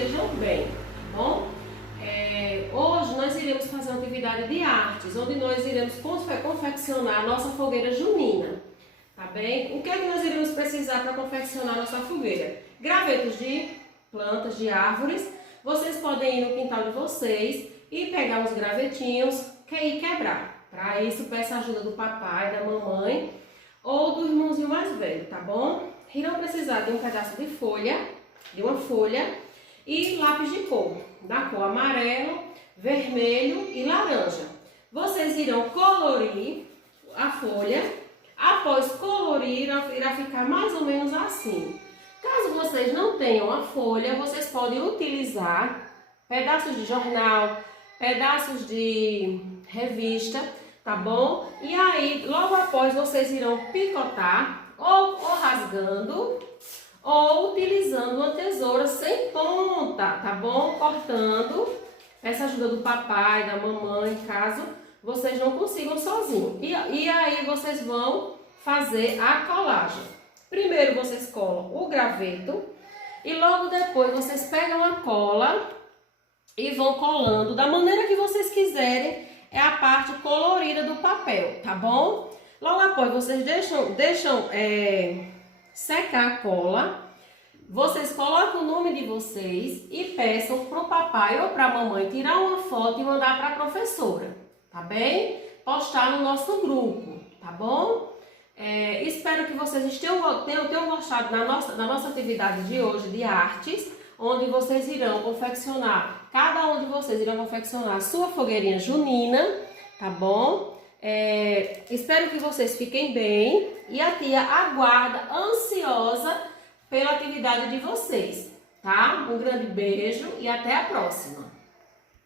estejam bem, tá bom? Hoje nós iremos fazer uma atividade de artes, onde nós iremos confeccionar a nossa fogueira junina, tá bem? O que é que nós iremos precisar para confeccionar a nossa fogueira? Gravetos de plantas, de árvores. Vocês podem ir no quintal de vocês e pegar os gravetinhos e quebrar. Para isso, peça a ajuda do papai, da mamãe ou do irmãozinho mais velho, tá bom? Irão precisar de um pedaço de folha, de uma folha e lápis de cor, da cor amarelo, vermelho e laranja. Vocês irão colorir a folha. Após colorir, irá ficar mais ou menos assim. Caso vocês não tenham a folha, vocês podem utilizar pedaços de jornal, pedaços de revista, tá bom? E aí, logo após, vocês irão picotar, ou rasgando, ou utilizando uma tesoura sem ponta, tá bom? Cortando, peça ajuda do papai, da mamãe, caso vocês não consigam sozinhos. E aí, vocês vão fazer a colagem. Primeiro vocês colam o graveto e logo depois vocês pegam a cola e vão colando da maneira que vocês quiserem, é a parte colorida do papel, tá bom? Logo após vocês deixam secar a cola, vocês colocam o nome de vocês e peçam para o papai ou para a mamãe tirar uma foto e mandar para a professora, tá bem? Postar no nosso grupo, tá bom? Espero que vocês tenham gostado da nossa atividade de hoje de artes, onde vocês irão confeccionar, cada um de vocês irão confeccionar a sua fogueirinha junina, tá bom? Espero que vocês fiquem bem e a tia aguarda ansiosa pela atividade de vocês, tá? Um grande beijo e até a próxima!